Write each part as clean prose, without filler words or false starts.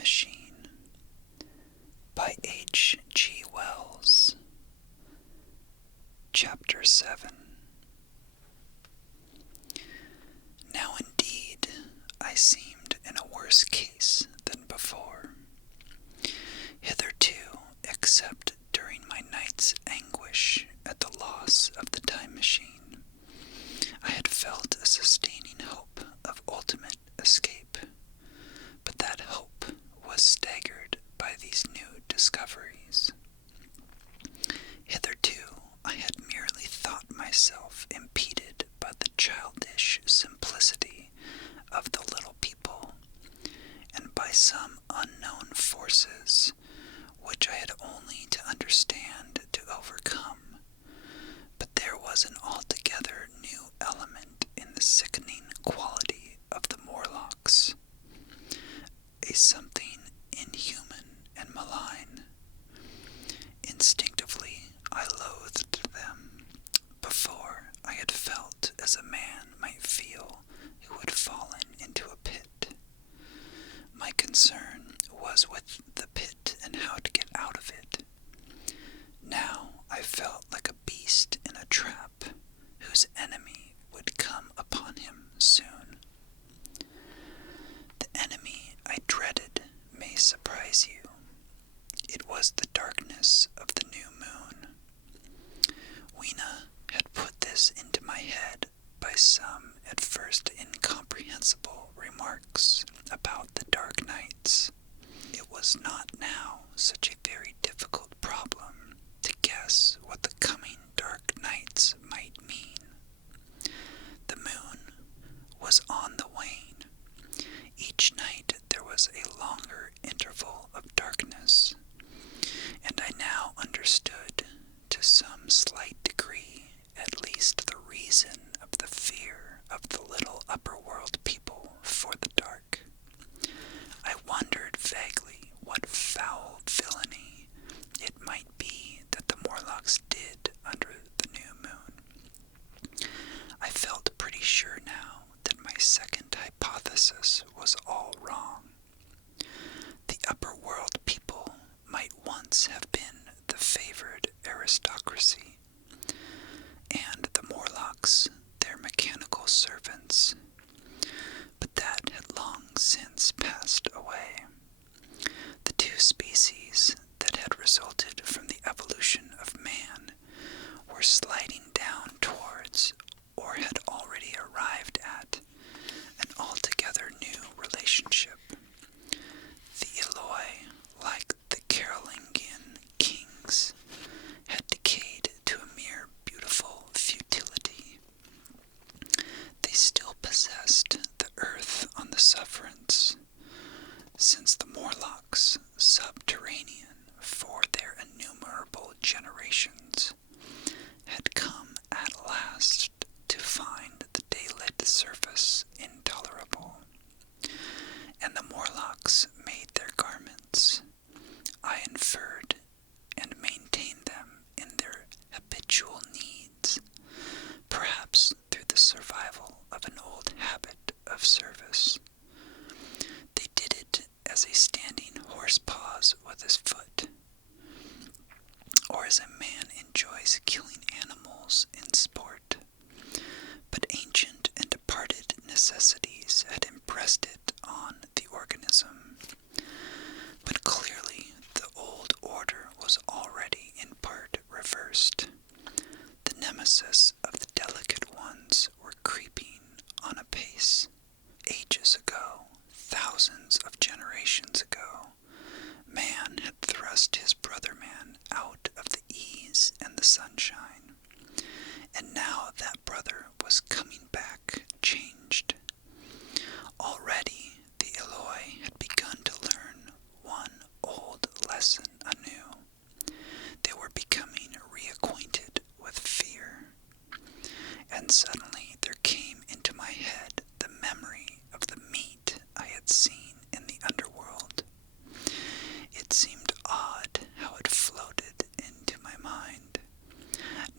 Machine by H.G. Wells. Chapter 7. Now indeed I seemed in a worse case than before. Hitherto, except during my night's anguish at the loss of the time machine, I had felt a sustaining hope of ultimate escape, but that hope was staggered by these new discoveries. Hitherto, I had merely thought myself impeded by the childish simplicity of the little people, and by some unknown forces which I had only to understand to overcome. But there was an altogether new element in the sickening quality of the Morlocks, a something inhuman and malign. Instinctively I loathed them. Before I had felt as a man might feel who had fallen into a pit. My concern was with the pit and how to get out of it. Now I felt like a beast in a trap, whose enemy would come upon him soon. The enemy I dreaded may surprise you. It was the darkness of the new moon. Weena had put this into my head by some at first incomprehensible remarks about the dark nights. It was not now such a very difficult problem to guess what the coming dark nights might mean. The moon was on the wane. Each night there was a longer interval of darkness, and I now understood, to some slight degree at least, the reason of the fear of the little upper-world people for the dark. I wondered vaguely what foul villainy it might be that the Morlocks did under the new moon. I felt pretty sure now that my second hypothesis was all wrong. The upper-world people might once have been the favored aristocracy, and the Morlocks their mechanical servants, but that had long since passed away. The two species that had resulted from the evolution of man were sliding down towards, or had already arrived at, an altogether new relationship. The Eloi, like the Carolingian kings, had decayed to a mere beautiful futility. They still possessed the earth on the sufferance, since the Morlocks, subterranean for their innumerable generations, had come at last to find the daylit surface intolerable, and the Morlocks made their garments. I inferred and maintained them in their habitual needs, perhaps through the survival of an old habit of service. They did it as a standing horse paws with his foot, or as a man enjoys killing animals in sport. But ancient and departed necessities had impressed it on the organism. But clearly the old order was already in part reversed. The nemesis of the delicate ones were creeping on apace. Ages ago, thousands of generations ago, man had thrust his brother man out of the ease and the sunshine, and now that brother was coming back changed. Already the Eloi had begun to learn one old lesson anew. They were becoming reacquainted with fear, and suddenly there came into my head the memory of the meat I had seen in the underworld. It seemed odd how it floated into my mind,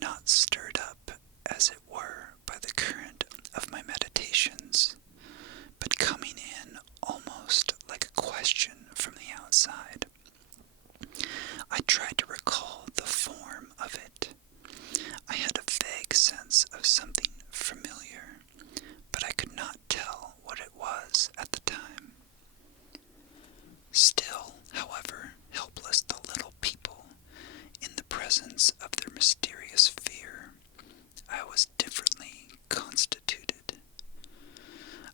not stirred up, as it were, by the current of my meditations, but coming in almost like a question from the presence of their mysterious fear, I was differently constituted.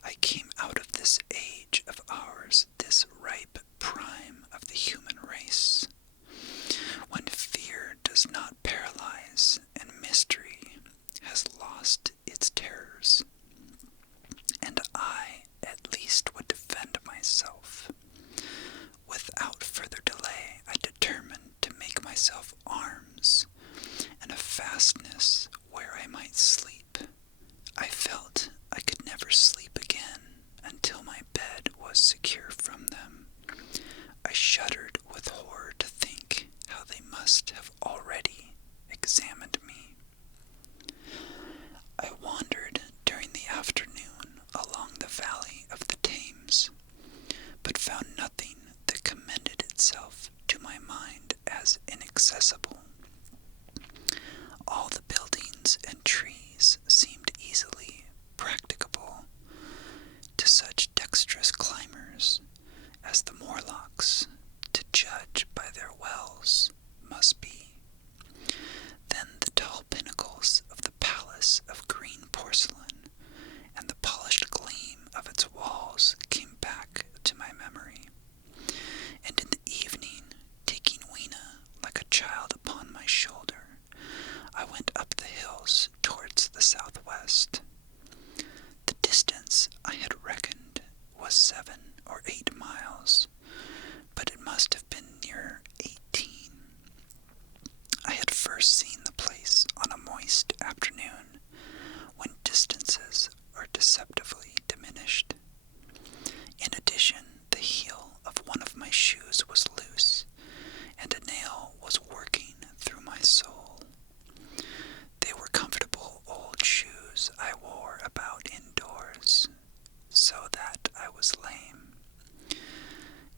I came out of this age of ours, this ripe prime of the human race, when fear does not paralyze and mystery has lost its terrors. And I, at least, would defend myself. Without further delay, I determined to make myself arms and a fastness where I might sleep. I felt I could never sleep again until my bed was secure from them. I shuddered with horror to think how they must have already examined me. I wandered during the afternoon along the valley of the Thames, but found nothing that commended itself to my mind as inaccessible. All the buildings and trees seemed easily practicable to such dexterous climbers as the Morlocks, to judge by their wells, must be. Then the tall pinnacles of the palace of green porcelain and the polished gleam of its walls came back to my memory. And in the evening, taking Weena like a child upon my shoulder, I went up the hills towards the southwest. The distance I had reckoned was 7 or 8 miles, but it must have been nearer 18. I had first seen the place on a moist afternoon, when distances are deceptively diminished. In addition, the heel of one of my shoes was loose, and a nail was working through my sole. They were comfortable old shoes I wore about indoors, so that I was lame.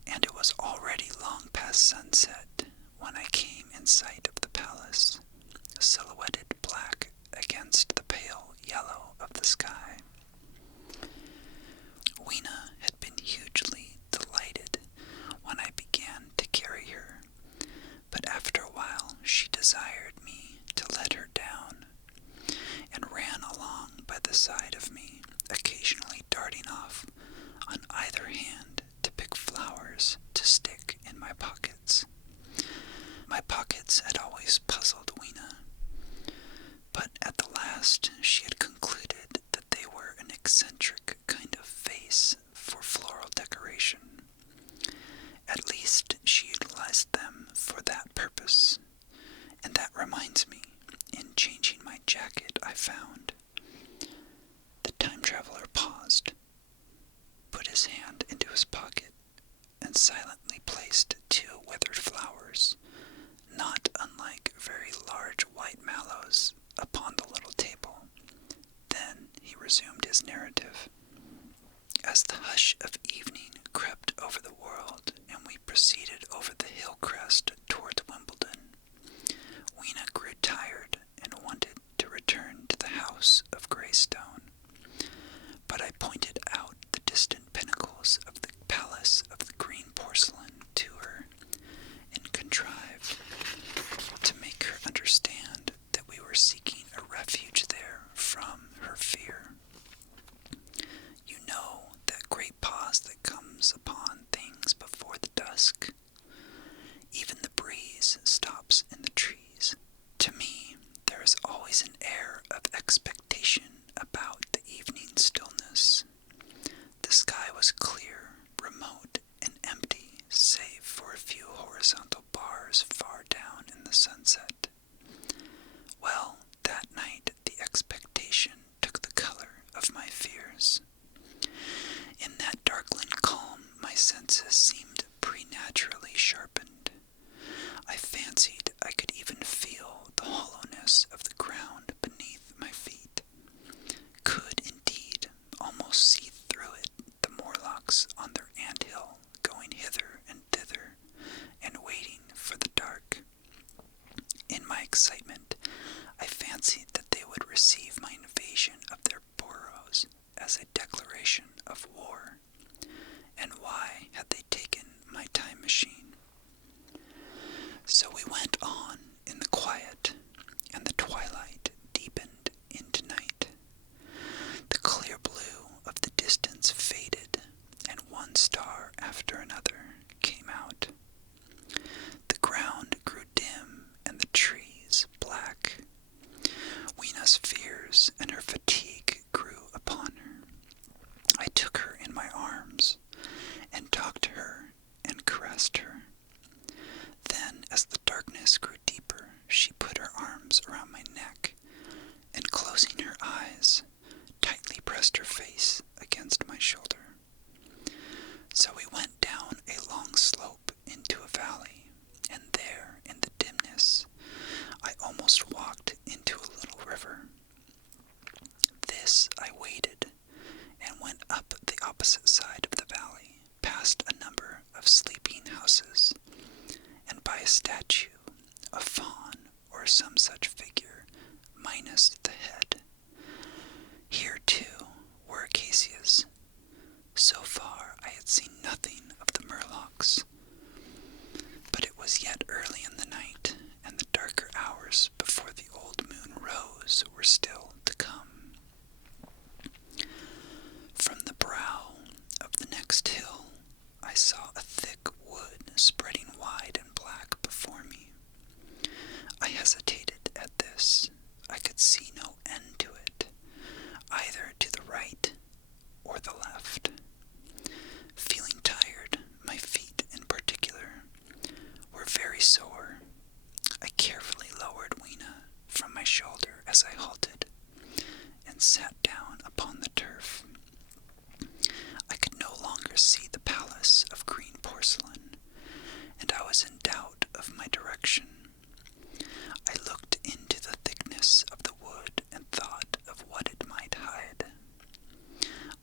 And it was already long past sunset when I came in sight of the palace, silhouetted black against the pale yellow of the sky. Weena had been hugely delighted when I began to carry her, but after a while she desired me to let her down, and ran along by the side of me, occasionally darting off on either hand to pick flowers to stick in my pockets. My pockets had always puzzled Weena, but at the last she had concluded that they were an eccentric kind of vase for floral decoration. At least she utilized them for that purpose, and that reminds me, in changing my jacket I found. The time traveler paused, put his hand into his pocket, and silently placed 2 withered flowers, not unlike very large white mallows, upon the little table. Then he resumed his narrative. As the hush of evening crept over the world, and we proceeded over the hill crest towards Wimbledon, Weena grew tired and wanted to return to the house of Greystone, but I pointed out the distant pinnacles of the palace of the green porcelain to her, and contrived to make her understand that we were seeking a refuge there from her fear. You know that great pause that comes upon things before the dusk. Even the breeze stops in the trees. To me, there is always an air of expectation about the evening stillness. The sky was clear, remote, and empty, save for a few horizontal bars far down in the sunset. Well, that night the expectation took the color of my fears. In that darkling calm, my senses seemed preternaturally sharpened. I fancied I could even feel the hollowness of the ground beneath my feet, could indeed almost see through it the Morlocks on their anthill, going hither and thither, and waiting for the dark. In my excitement, I fancied that they would receive my invasion of their burrows as a declaration of war. And why had they taken my time machine? So we went on in the quiet statue, a faun, or some such figure, minus the head. Here, too, were acacias. So far, I had seen nothing of the murlocs. But it was yet early in the night, and the darker hours before the old moon rose were still to come. From the brow of the next hill, I saw a thick wood spreading wide and black before me. I hesitated at this. I could see no end to it, either to the right or the left. Feeling tired, my feet in particular were very sore. I carefully lowered Weena from my shoulder as I halted, and sat down upon the turf. I could no longer see the palace of green porcelain, and I was in doubt of my direction. I looked into the thickness of the wood and thought of what it might hide.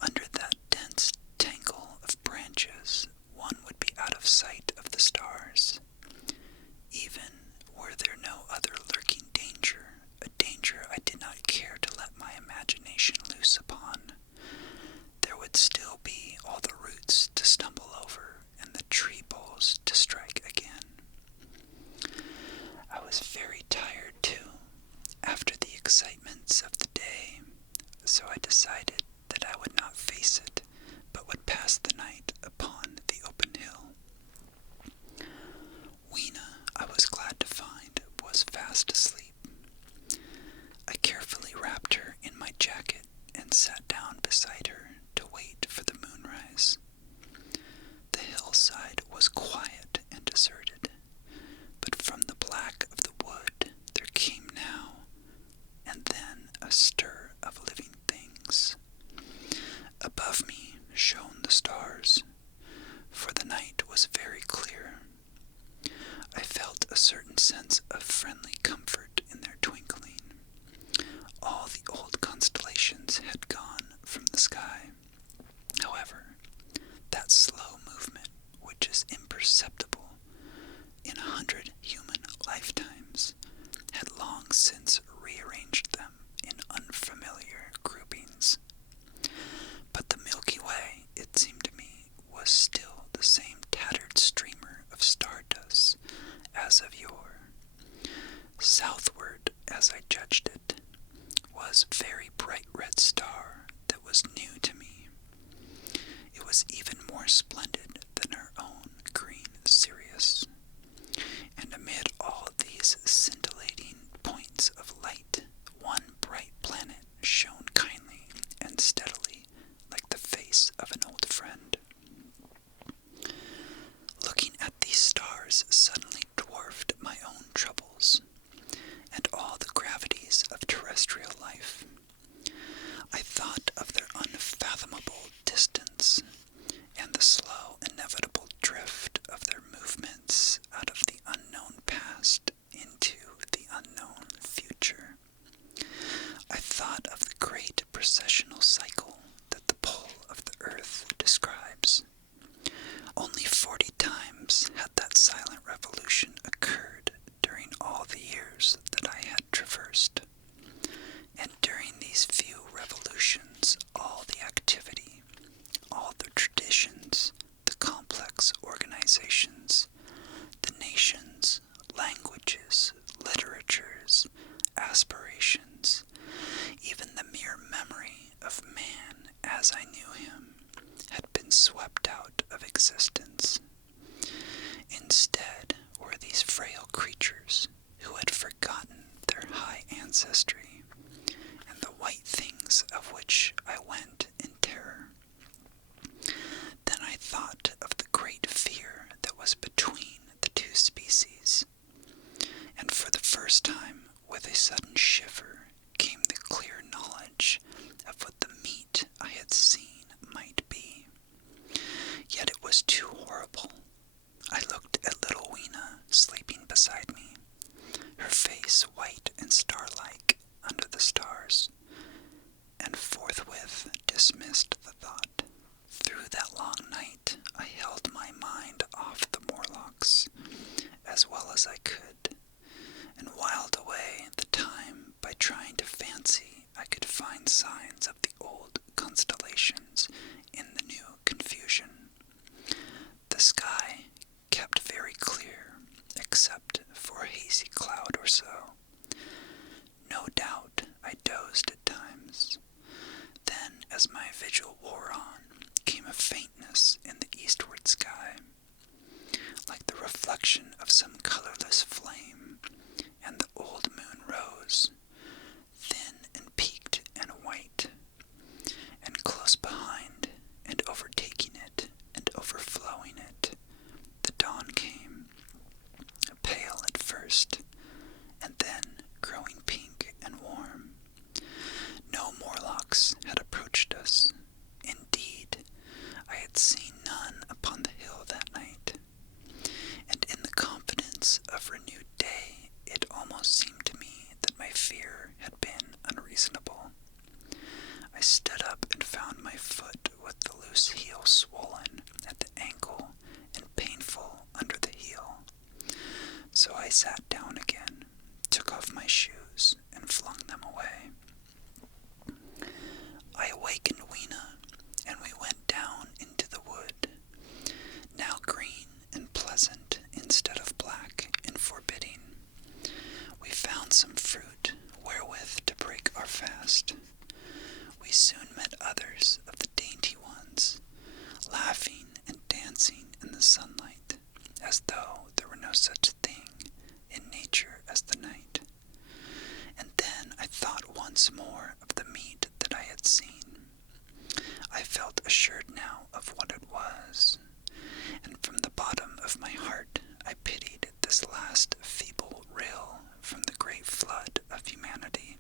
Under that dense tangle of branches, one would be out of sight of the stars. Even were there no other lurking danger, a danger I did not care to let my imagination loose upon, there would still be all the roots to stumble over and the tree boles to strike again. I was very tired, too, after the excitements of the day, so I decided that I would not face it, but would pass the night upon the open hill. Weena, I was glad to find, was fast asleep. I carefully wrapped her in my jacket and sat down beside her to wait for the moonrise. The hillside was quiet and deserted, but from the black of the wood there came now and then a stir of living things. Above me shone the stars, for the night was very clear. I felt a certain sense of friendly comfort in their twinkling. All the old constellations had gone from the sky. However, that slow movement, which is imperceptible in 100 human lifetimes, had long since rearranged them in unfamiliar groupings. But the Milky Way, it seemed to me, was still the same tattered streamer of stardust as of yore. Southward, as I judged it, was a very bright red star that was new to me. It was even more splendid than our own green Sirius. And amid all these scintillating points of light, one bright planet shone kindly and steadily like the face of an old friend. Looking at these stars suddenly dwarfed my own troubles and all the gravities of terrestrial life. I thought of their unfathomable distance and the slow, inevitable drift of their movements out of the unknown past into the unknown future. I thought of the great precessional cycle that the pole of the earth describes. Only 40 times had that silent revolution occurred during all the years that I had traversed. And during these few revolutions, all the activity, all the traditions, the complex organizations, the nations, languages, literatures, aspirations, even the mere memory of man as I knew him, had been swept out of existence. Instead were these frail creatures who had forgotten their high ancestry and the white things of which I went in terror. Then I thought of the great fear that was between the two species, and for the first time, with a sudden shiver, came the clear knowledge of what the meat I had seen might be. Yet it was too horrible. I looked at little Weena sleeping beside me, her face white and star-like under the stars, and forthwith dismissed the thought. Through that long night I held my mind off the Morlocks, as well as I signs of the old constellations in the new confusion. The sky kept very clear, except for a hazy cloud or so. No doubt I dozed at times. Then, as my vigil wore on, came a faintness in the eastward sky, like the reflection of some colorless flame, and the old moon rose, thin and peaked and white, and close behind, and overtaking it, and overflowing it, the dawn came, pale at first, and then growing pink and warm. No Morlocks had approached us. Indeed, I had seen none upon the hill that night, and in the confidence of renewed day, it almost seemed to me that my fear had been unreasonable. I stood up and found my foot with the loose heel swollen at the ankle and painful under the heel. So I sat down again, took off my shoes, and flung them away. I awakened Weena, and we went down into the wood, now green and pleasant instead of black and forbidding. We found some fruit wherewith to break our fast. We soon met others of the dainty ones, laughing and dancing in the sunlight, as though there were no such thing in nature as the night. And then I thought once more of the meat that I had seen. I felt assured now of what it was, and from the bottom of my heart I pitied this last feeble rill from the great flood of humanity.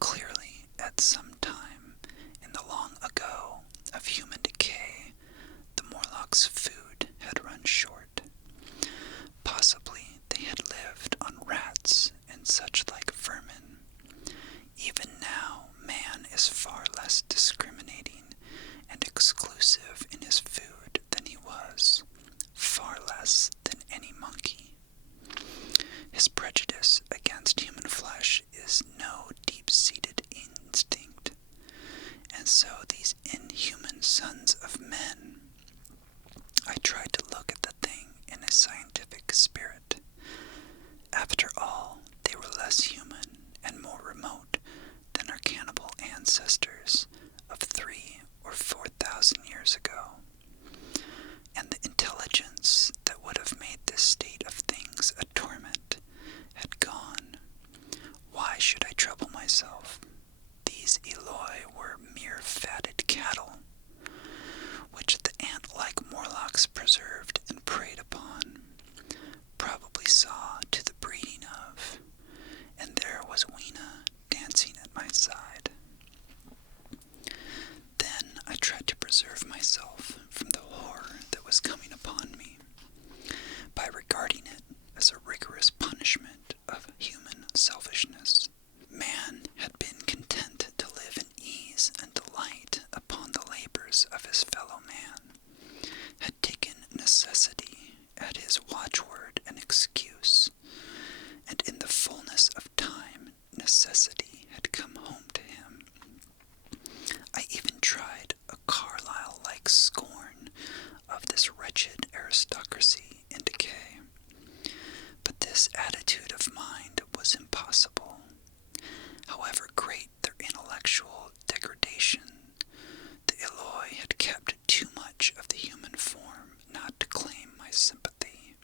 Clearly, at some time in the long ago of human decay, the Morlocks' food had run short. Possibly they had lived on rats and such like vermin. Even now, man is far less discriminating and exclusive in his food than he was, far less than any monkey. His prejudice against human flesh is no deep-seated instinct, and so these inhuman sons of men. I tried to look at the thing in a scientific spirit. After all, they were less human and more remote than our cannibal ancestors of 3,000 or 4,000 years ago. And the intelligence that would have made this state of things a torment had gone. Why should I trouble myself? These Eloi were mere fatted cattle, which the ant-like Morlocks preserved and preyed upon, probably saw to the breeding of, and there was Weena dancing at my side. Then I tried to preserve myself from the horror that was coming upon me, by regarding it as a rigorous punishment of human selfishness. Man had been content to live in ease and delight upon the labors of his fellow man, had taken necessity at his watchword and excuse, and in the fullness of time necessity had come home to him. I even tried a Carlyle-like scorn of this wretched aristocracy in decay, but this attitude of mind was impossible. However great their intellectual degradation, the Eloi had kept too much of the human form not to claim my sympathy,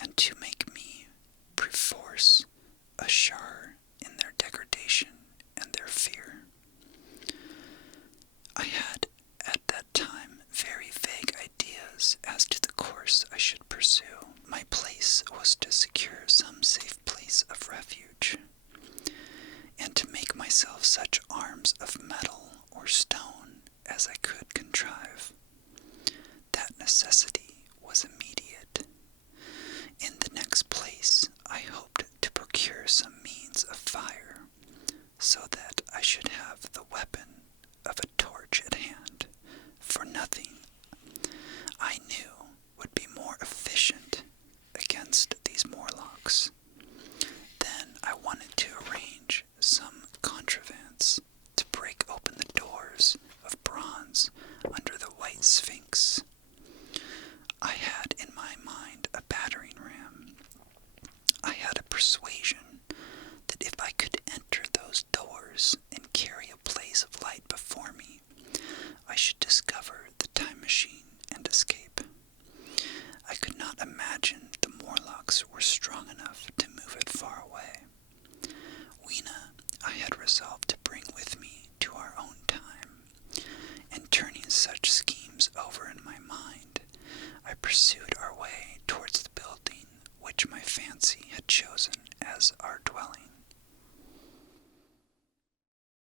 and to make me, perforce, a share in their degradation and their fear. I had, at that time, very vague ideas as to the course I should pursue. My place was to secure some safe place of refuge, and to make myself such arms of metal or stone as I could contrive. That necessity was immediate. In the next place, I hoped to procure some means of fire, so that I should have the weapon of a torch at hand, for nothing, I knew, would be more efficient against these Morlocks. Then I wanted to arrange some contrivance schemes were strong enough to move it far away. Weena I had resolved to bring with me to our own time, and turning such schemes over in my mind, I pursued our way towards the building which my fancy had chosen as our dwelling.